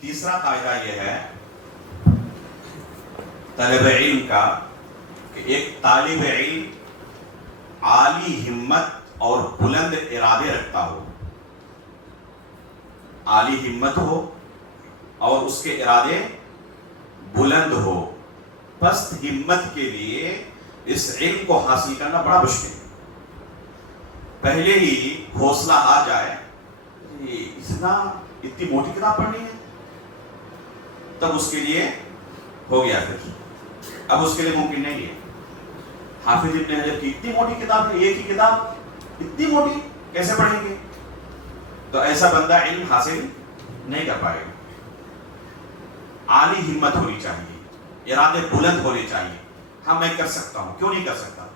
تیسرا قاعدہ یہ ہے طالب علم کا کہ ایک طالب علم عالی ہمت اور بلند ارادے رکھتا ہو، عالی ہمت ہو اور اس کے ارادے بلند ہو۔ پست ہمت کے لیے اس علم کو حاصل کرنا بڑا مشکل ہے۔ پہلے ہی حوصلہ آ جائے اتنی موٹی کتاب پڑھنی ہے، تب اس کے لیے ہو گیا، پھر اب اس کے لیے ممکن نہیں ہے۔ حافظ ابن حجر کی اتنی موٹی کتاب ہے، ایک ہی کتاب اتنی موٹی کیسے پڑھیں گے؟ تو ایسا بندہ علم حاصل نہیں کر پائے گا۔ عالی ہمت ہونی چاہیے، ارادے بلند ہونے چاہیے۔ ہاں میں کر سکتا ہوں، کیوں نہیں کر سکتا؟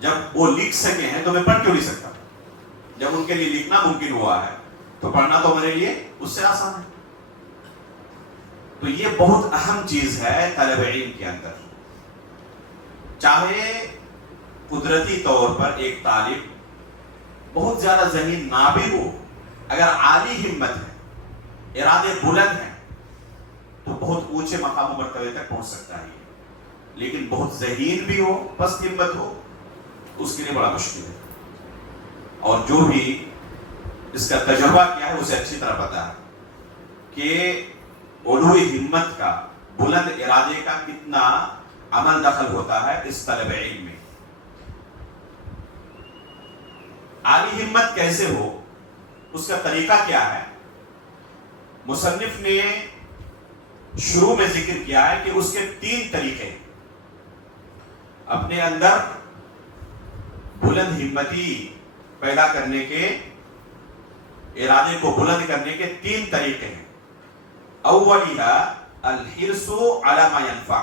جب وہ لکھ سکے ہیں تو میں پڑھ کیوں نہیں سکتا؟ جب ان کے لیے لکھنا ممکن ہوا ہے تو پڑھنا تو میرے لیے اس سے آسان ہے۔ تو یہ بہت اہم چیز ہے طالب علم کے اندر۔ چاہے قدرتی طور پر ایک طالب بہت زیادہ ذہین نہ بھی ہو، اگر عالی ہمت ہے، ارادے بلند ہیں، تو بہت اونچے مقام و مرتبے تک پہنچ سکتا ہے۔ لیکن بہت ذہین بھی ہو، پست ہمت ہو، اس کے لیے بڑا مشکل ہے۔ اور جو بھی اس کا تجربہ کیا ہے اسے اچھی طرح پتا ہے کہ علو ہمت کا، بلند ارادے کا کتنا عمل دخل ہوتا ہے اس طلب علم میں۔ عالی ہمت کیسے ہو، اس کا طریقہ کیا ہے؟ مصنف نے شروع میں ذکر کیا ہے کہ اس کے 3 طریقے ہیں۔ اپنے اندر بلند ہمتی پیدا کرنے کے، ارادے کو بلند کرنے کے 3 طریقے ہیں۔ اولیہ الحرص علی ما ينفع،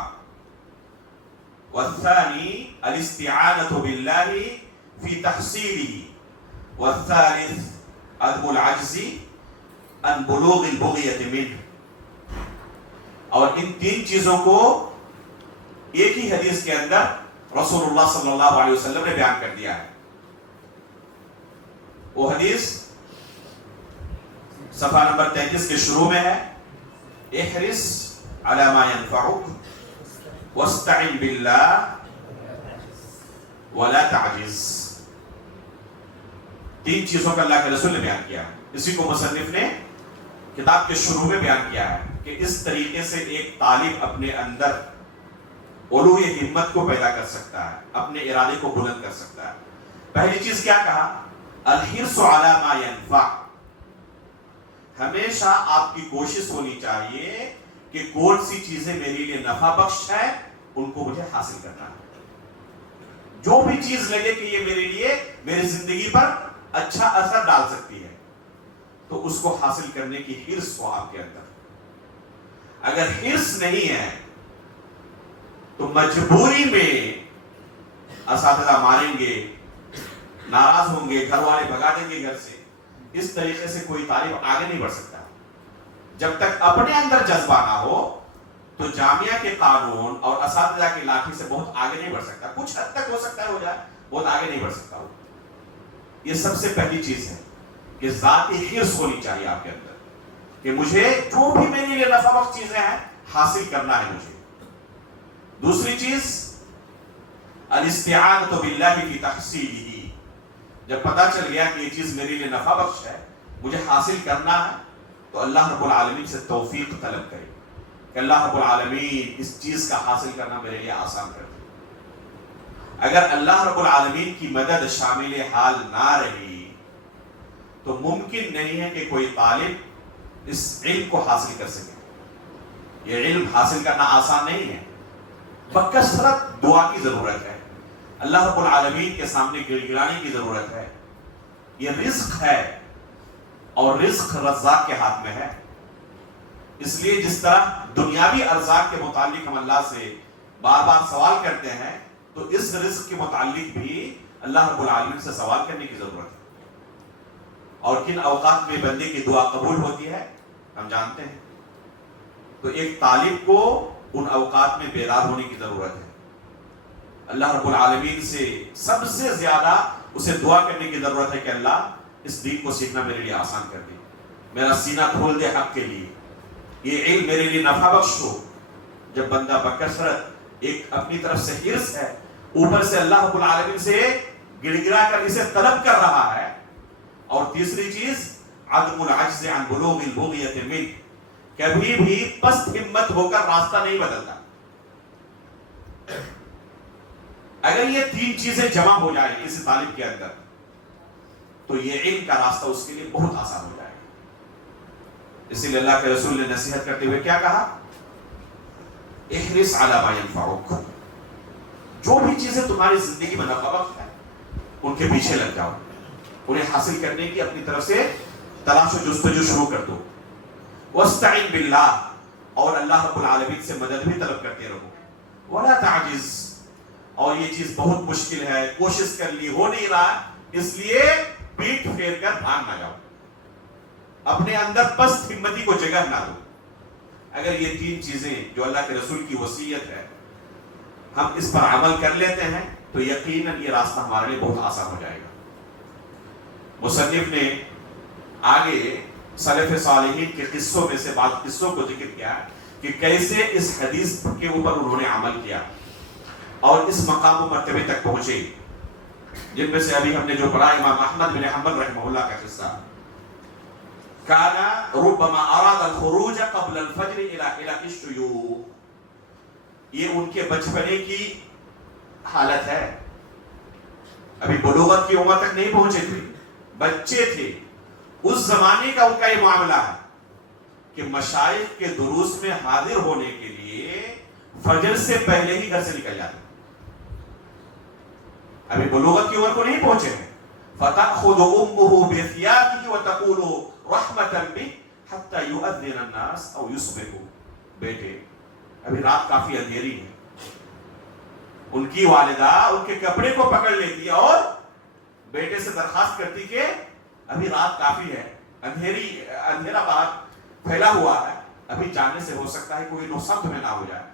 والثانی الاستعانۃ باللہ فی تحصیلہ، والثالث عدم العجز عن بلوغ البغیۃ منہ۔ اور ان 3 چیزوں کو ایک ہی حدیث کے اندر رسول اللہ صلی اللہ علیہ وسلم نے بیان کر دیا ہے۔ وہ حدیث صفحہ نمبر 33 کے شروع میں ہے، احرص علی ما ينفعک واستعن باللہ ولا تعجز۔ 3 چیزوں کا اللہ کے رسول نے بیان کیا، اسی کو مصنف نے کتاب کے شروع میں بیان کیا ہے کہ اس طریقے سے ایک طالب اپنے اندر علو ہمت کو پیدا کر سکتا ہے، اپنے ارادے کو بلند کر سکتا ہے۔ پہلی چیز کیا کہا؟ الحرص علی ما ينفع۔ ہمیشہ آپ کی کوشش ہونی چاہیے کہ کون سی چیزیں میرے لیے نفع بخش ہے، ان کو مجھے حاصل کرنا ہے۔ جو بھی چیز لگے کہ یہ میرے لیے، میری زندگی پر اچھا اثر ڈال سکتی ہے، تو اس کو حاصل کرنے کی حرص ہو آپ کے اندر۔ اگر حرص نہیں ہے تو مجبوری میں اساتذہ ماریں گے، ناراض ہوں گے، گھر والے بھگا دیں گے گھر سے، اس طریقے سے کوئی طالب آگے نہیں بڑھ سکتا۔ جب تک اپنے اندر جذبہ نہ ہو تو جامعہ کے قانون اور اساتذہ کی لاٹھی سے بہت آگے نہیں بڑھ سکتا۔ کچھ حد تک ہو سکتا ہے ہو جائے، بہت آگے نہیں بڑھ سکتا ہو۔ یہ سب سے پہلی چیز ہے کہ ذاتی حرص ہونی چاہیے آپ کے اندر کہ مجھے جو بھی میرے لیے نفع بخش چیزیں ہیں حاصل کرنا ہے مجھے۔ دوسری چیز الاستعانۃ باللہ فی تحصیلہ۔ جب پتہ چل گیا کہ یہ چیز میرے لیے نفع بخش ہے، مجھے حاصل کرنا ہے، تو اللہ رب العالمین سے توفیق طلب کرے کہ اللہ رب العالمین اس چیز کا حاصل کرنا میرے لیے آسان کر دے۔ اگر اللہ رب العالمین کی مدد شامل حال نہ رہی تو ممکن نہیں ہے کہ کوئی طالب اس علم کو حاصل کر سکے۔ یہ علم حاصل کرنا آسان نہیں ہے، بکثرت دعا کی ضرورت ہے، اللہ رب العالمین کے سامنے گڑ گڑانے کی ضرورت ہے۔ یہ رزق ہے اور رزق رزاق کے ہاتھ میں ہے۔ اس لیے جس طرح دنیاوی ارزاق کے متعلق ہم اللہ سے بار بار سوال کرتے ہیں، تو اس رزق کے متعلق بھی اللہ رب العالمین سے سوال کرنے کی ضرورت ہے۔ اور کن اوقات میں بندے کی دعا قبول ہوتی ہے ہم جانتے ہیں۔ تو ایک طالب کو ان اوقات میں بیدار ہونے کی ضرورت ہے۔ اللہ رب العالمین سے سب سے زیادہ اسے دعا کرنے کی ضرورت ہے کہ اللہ اس دین کو سیکھنا میرے لیے آسان کر دے، میرا سینہ کھول دے حق کے لیے، یہ علم میرے لیے نفع بخش ہو. جب بندہ بکثرت ایک اپنی طرف سے حرص ہے، اوپر سے اللہ رب العالمین سے گڑ گڑا کر اسے طلب کر رہا ہے. اور تیسری چیز عدم العجز عن بلوغ البغیۃ منہ، کبھی بھی پست ہمت ہو کر راستہ نہیں بدلتا. اگر یہ تین چیزیں جمع ہو جائیں کسی طالب کے اندر تو یہ علم کا راستہ اس کے لیے بہت آسان ہو جائے گا. اسی لیے اللہ کے رسول نے نصیحت کرتے ہوئے کیا کہا؟ احرص علی ما ینفعک، جو بھی چیزیں تمہاری زندگی میں نفع بخش ہے ان کے پیچھے لگ جاؤ، انہیں حاصل کرنے کی اپنی طرف سے تلاش و جستجو شروع کر دو. واستعن باللہ، اور اللہ رب العالمین سے مدد بھی طلب کرتے رہو. ولا تعجز، اور یہ چیز بہت مشکل ہے، کوشش کر لی ہو نہیں رہا اس لیے پیٹ پھیر کر بھاگ نہ جاؤ، اپنے اندر پست ہمتی کو جگہ نہ دو. اگر یہ تین چیزیں جو اللہ کے رسول کی وصیت ہے ہم اس پر عمل کر لیتے ہیں تو یقیناً یہ راستہ ہمارے لیے بہت آسان ہو جائے گا. مصنف نے آگے سلف صالحین کے قصوں میں سے بعض قصوں کو ذکر کیا کہ کیسے اس حدیث کے اوپر انہوں نے عمل کیا اور اس مقام و مرتبے تک پہنچے، جن میں سے ابھی ہم نے جو پڑھا امام احمد بن حنبل رحمہ اللہ کا قصہ. کانا ربما اراد الخروج قبل الفجر الى حلق الشیوخ، یہ ان کے بچپنے کی حالت ہے، ابھی بلوغت کی عمر تک نہیں پہنچے تھے، بچے تھے. اس زمانے کا ان کا یہ معاملہ ہے کہ مشائخ کے دروس میں حاضر ہونے کے لیے فجر سے پہلے ہی گھر سے نکل جاتے، ابھی بلوغت کی عمر کو نہیں پہنچے ہیں. فتأخذ امه بثيابه وتقول رحمة به حتى يؤذن الناس او يصبحوا. بیٹے ابھی رات کافی اندھیری ہے، ان کی والدہ ان کے کپڑے کو پکڑ لیتی اور بیٹے سے درخواست کرتی کہ ابھی رات کافی ہے، اندھیرا باہر پھیلا ہوا ہے، ابھی جانے سے ہو سکتا ہے کوئی نقصان تمہیں نہ ہو جائے،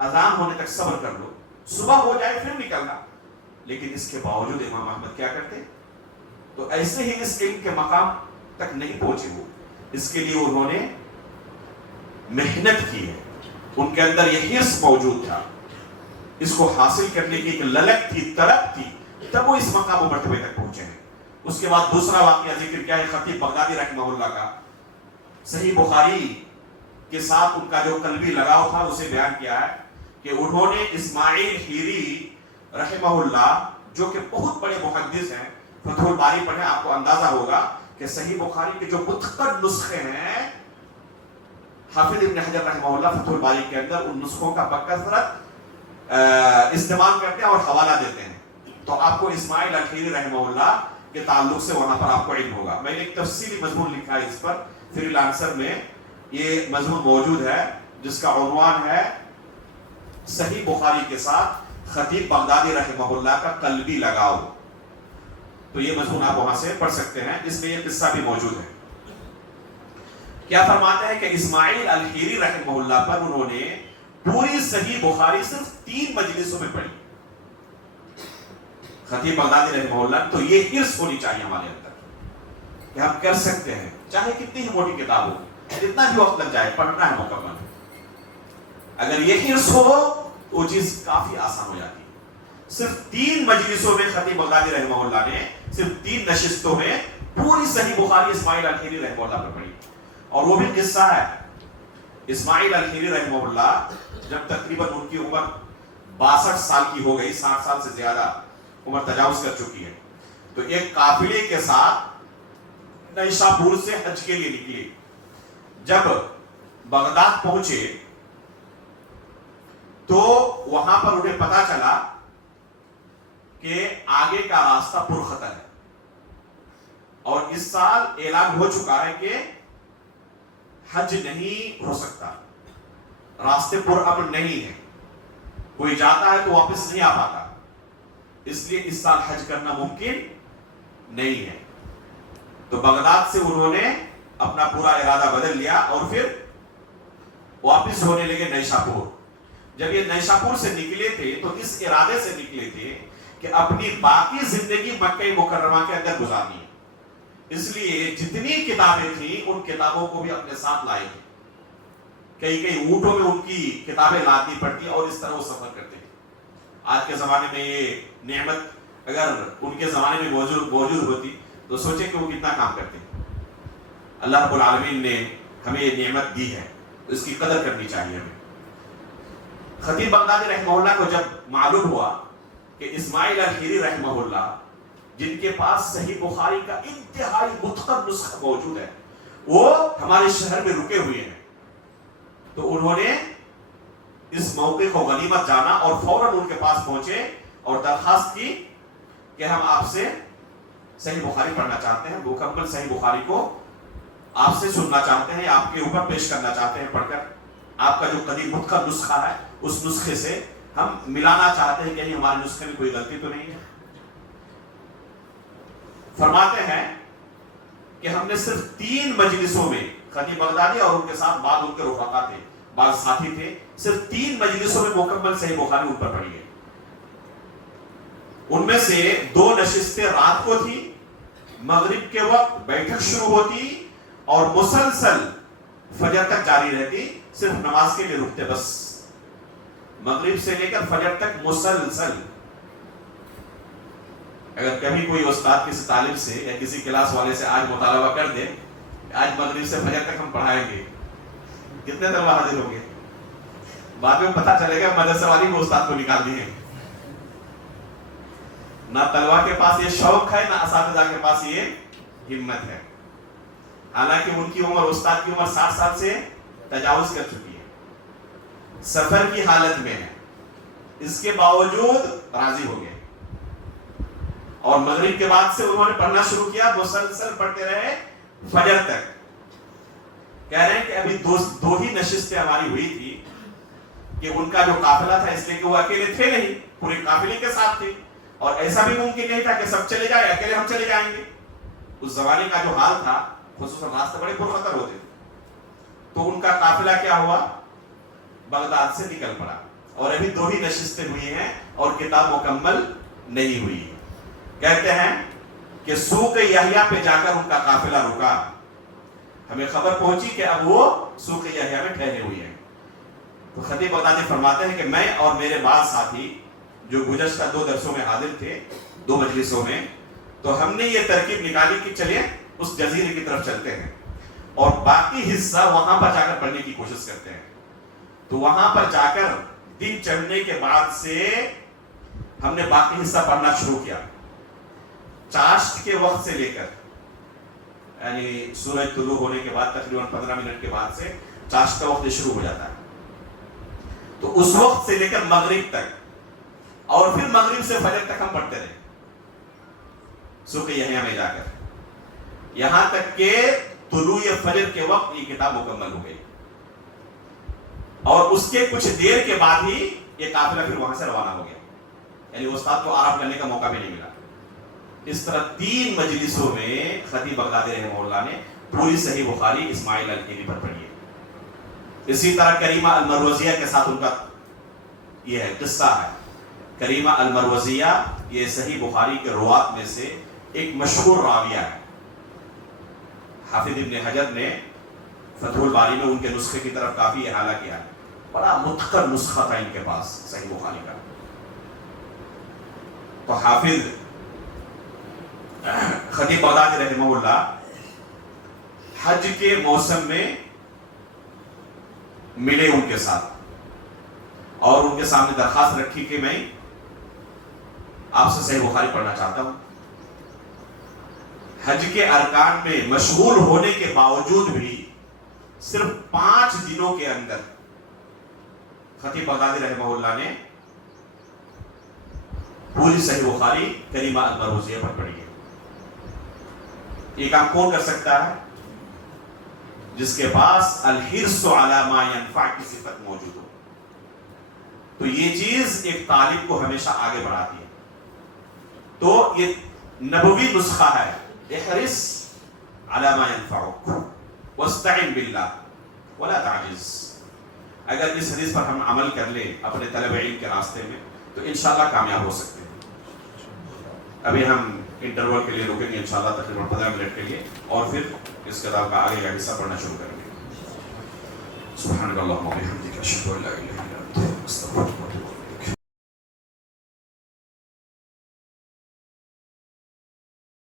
اذان ہونے تک صبر کر لو، صبح ہو جائے پھر نکلنا. لیکن اس کے باوجود امام احمد کیا کرتے؟ تو ایسے ہی اس علم کے مقام تک نہیں پہنچے وہ، اس کے لیے انہوں نے محنت کی ہے، ان کے اندر یہ حرص موجود تھا، اس کو حاصل کرنے کی ایک للک تھی، طلب تھی، تب وہ اس مقام و مرتبے تک پہنچے ہیں. اس کے بعد دوسرا واقعہ ذکر کیا ہے خطیب بغدادی رحمہ اللہ کا. صحیح بخاری کے ساتھ ان کا جو قلبی لگاؤ تھا اسے بیان کیا ہے کہ انہوں نے اسماعیل حیری رحمہ اللہ جو کہ بہت بڑے محدث ہیں، فتح الباری پڑھیں آپ کو اندازہ ہوگا کہ صحیح بخاری کے جو متقن نسخے ہیں حافظ ابن حجر رحمہ اللہ فتح الباری کے اندر ان نسخوں کا بکثرت استعمال کرتے ہیں اور حوالہ دیتے ہیں. تو آپ کو اسماعیل الحیری رحمہ اللہ کے تعلق سے وہاں پر آپ کو علم ہوگا. میں نے ایک تفصیلی مضمون لکھا ہے اس پر، فری لانسر میں یہ مضمون موجود ہے جس کا عنوان ہے صحیح بخاری کے ساتھ خطیب بغدادی رحمہ اللہ کا قلبی لگاؤ. تو یہ مضمون آپ وہاں سے پڑھ سکتے ہیں، اس میں یہ قصہ بھی موجود ہے. کیا فرماتے ہیں کہ اسماعیل الحیری رحمہ اللہ پر انہوں نے پوری صحیح بخاری صرف 3 مجلسوں میں پڑھی. خطیب بغدادی رحمہ اللہ، تو یہ حرص ہونی چاہیے ہمارے اندر کہ ہم کر سکتے ہیں، چاہے کتنی ہی موٹی کتاب ہو، جتنا بھی وقت لگ جائے، پڑھنا ہے مکمل. اگر یہ حرص ہو تو وہ چیز کافی آسان ہو جاتی ہے. صرف 3 مجلسوں میں خطیب بغدادی رحمہ اللہ نے صرف 3 نشستوں میں پوری صحیح بخاری اسماعیل الحیری رحمہ اللہ پر پڑھی. اور وہ بھی قصہ ہے، اسماعیل الحیری رحمہ اللہ جب تقریباً ان کی عمر 62 سال کی ہو گئی، 60 سال سے زیادہ عمر تجاوز کر چکی ہے، تو ایک قافلے کے ساتھ نیشاپور سے حج کے لیے نکلے. جب بغداد پہنچے تو وہاں پر انہیں پتا چلا کہ آگے کا راستہ پرخطر ہے اور اس سال اعلان ہو چکا ہے کہ حج نہیں ہو سکتا، راستے پرامن نہیں ہے، کوئی جاتا ہے تو واپس نہیں آ پاتا، اس لیے اس سال حج کرنا ممکن نہیں ہے. تو بغداد سے انہوں نے اپنا پورا ارادہ بدل لیا اور پھر واپس ہونے لگے نیشاپور. جب یہ نیشاپور سے نکلے تھے تو اس ارادے سے نکلے تھے کہ اپنی باقی زندگی مکہ مکرمہ کے اندر گزارنی ہے، اس لیے جتنی کتابیں تھیں ان کتابوں کو بھی اپنے ساتھ لائے تھے. کئی کئی اونٹوں میں ان کی کتابیں لادنی پڑتی اور اس طرح وہ سفر کرتے ہیں. آج کے زمانے میں یہ نعمت اگر ان کے زمانے میں موجود ہوتی تو سوچیں کہ وہ کتنا کام کرتے ہیں. اللہ رب العالمین نے ہمیں یہ نعمت دی ہے تو اس کی قدر کرنی چاہیے ہمیں. خطیب بغدادی رحمہ اللہ کو جب معلوم ہوا کہ اسماعیل الحیری رحمہ اللہ جن کے پاس صحیح بخاری کا انتہائی متقن نسخہ موجود ہے وہ ہمارے شہر میں رکے ہوئے ہیں، تو انہوں نے اس موقع کو غنیمت جانا اور فوراً ان کے پاس پہنچے اور درخواست کی کہ ہم آپ سے صحیح بخاری پڑھنا چاہتے ہیں، مکمل صحیح بخاری کو آپ سے سننا چاہتے ہیں، آپ کے اوپر پیش کرنا چاہتے ہیں پڑھ کر. آپ کا جو قدیم متقن نسخہ ہے اس نسخے سے ہم ملانا چاہتے ہیں کہ کہیں ہمارے نسخے میں کوئی غلطی تو نہیں ہے. فرماتے ہیں کہ ہم نے صرف 3 مجلسوں میں، خطیب بغدادی اور ان کے ساتھ بعض ان کے رفقا تھے، بعض ساتھی تھے، صرف 3 مجلسوں میں مکمل صحیح بخاری ان پر پڑھی ہے. ان میں سے 2 نشستیں رات کو تھی، مغرب کے وقت بیٹھک شروع ہوتی اور مسلسل فجر تک جاری رہتی، صرف نماز کے لیے رکتے بس، مغرب سے لے کر فجر تک مسلسل. اگر کبھی کوئی استاد کسی طالب سے یا کسی کلاس والے سے آج مطالبہ کر دے کہ آج مغرب سے فجر تک ہم پڑھائیں گے، کتنے طلبہ حاضر ہوں گے؟ بعد میں پتہ چلے گا مدرسہ والی وہ استاد کو نکال دیے. نہ طلبہ کے پاس یہ شوق ہے، نہ اساتذہ کے پاس یہ ہمت ہے. حالانکہ ان کی عمر، استاد کی عمر 60 سال سے تجاوز کر چکی ہے، سفر کی حالت میں ہے، اس کے باوجود راضی ہو گئے اور مغرب کے بعد سے انہوں نے پڑھنا شروع کیا، مسلسل پڑھتے رہے فجر تک. کہہ رہے ہیں کہ ابھی دو ہی نشستیں ہماری ہوئی تھی کہ ان کا جو قافلہ تھا، اس لیے کہ وہ اکیلے تھے نہیں، پورے قافلے کے ساتھ تھے اور ایسا بھی ممکن نہیں تھا کہ سب چلے جائیں، اکیلے ہم چلے جائیں گے. اس زمانے کا جو حال تھا، خصوصاً راستے بڑے پرخطر ہوتے تھے، تو ان کا قافلہ کیا ہوا، بغداد سے نکل پڑا اور ابھی 2 ہی نشستیں ہوئی ہیں اور کتاب مکمل نہیں ہوئی. کہتے ہیں کہ سوق یحییٰ پہ جا کر ان کا قافلہ رکا، ہمیں خبر پہنچی کہ اب وہ سوق یحییٰ میں ٹھہرے ہوئے ہیں. تو خطیب بغدادی فرماتے ہیں کہ میں اور میرے بعض ساتھی جو گزشتہ 2 درسوں میں حاضر تھے، 2 مجلسوں میں، تو ہم نے یہ ترکیب نکالی کہ چلیے اس جزیرے کی طرف چلتے ہیں اور باقی حصہ وہاں پر جا کر پڑھنے کی کوشش کرتے ہیں. تو وہاں پر جا کر دن چڑھنے کے بعد سے ہم نے باقی حصہ پڑھنا شروع کیا. چاشت کے وقت سے لے کر، یعنی سورج طلوع ہونے کے بعد تقریباً 15 منٹ کے بعد سے چاشت کا وقت شروع ہو جاتا ہے، تو اس وقت سے لے کر مغرب تک اور پھر مغرب سے فجر تک ہم پڑھتے رہے سوق یحییٰ میں جا کر، یہاں تک کہ طلوع فجر کے وقت یہ کتاب مکمل ہو گئی اور اس کے کچھ دیر کے بعد ہی یہ قافلہ پھر وہاں سے روانہ ہو گیا، یعنی استاد کو آرام کرنے کا موقع بھی نہیں ملا. اس طرح 3 مجلسوں میں خطیب بغدادی رحمہ اللہ نے پوری صحیح بخاری اسماعیل الحیری پر پڑھی ہے. اسی طرح کریمہ المروزیہ کے ساتھ ان کا یہ ہے قصہ ہے. کریمہ المروزیہ یہ صحیح بخاری کے روات میں سے ایک مشہور راویہ ہے. حافظ ابن حجر نے فتح الباری میں ان کے نسخے کی طرف کافی احالہ کیا ہے. بڑا متقن نسخہ تھا ان کے پاس صحیح بخاری کا. تو حافظ خطیب بغدادی رحمہ اللہ حج کے موسم میں ملے ان کے ساتھ اور ان کے سامنے درخواست رکھی کہ میں آپ سے صحیح بخاری پڑھنا چاہتا ہوں. حج کے ارکان میں مشغول ہونے کے باوجود بھی صرف 5 دنوں کے اندر خطیب بغدادی رحمہ اللہ نے پوری صحیح بخاری کریمہ المروزیہ پر پڑھی ہے. یہ کام کون کر سکتا ہے؟ جس کے پاس الحرص علی ما ينفع کی صفت موجود ہو. تو یہ چیز ایک طالب کو ہمیشہ آگے بڑھاتی ہے. تو یہ نبوی نسخہ ہے، احرص علی ما ينفعک واستعن باللہ ولا تعجز. اگر اس حدیث پر ہم عمل کر لیں اپنے طلب علم کے راستے میں تو انشاءاللہ کامیاب ہو سکتے ہیں. ابھی ہم انٹرول کے لیے رکیں گے انشاءاللہ تقریباً 15 منٹ کے لیے اور پھر اس کتاب کا آگے کا حصہ پڑھنا شروع کریں گے. سبحانك اللهم وبحمدك اشهد ان لا اله الا انت استغفرك واتوب اليك.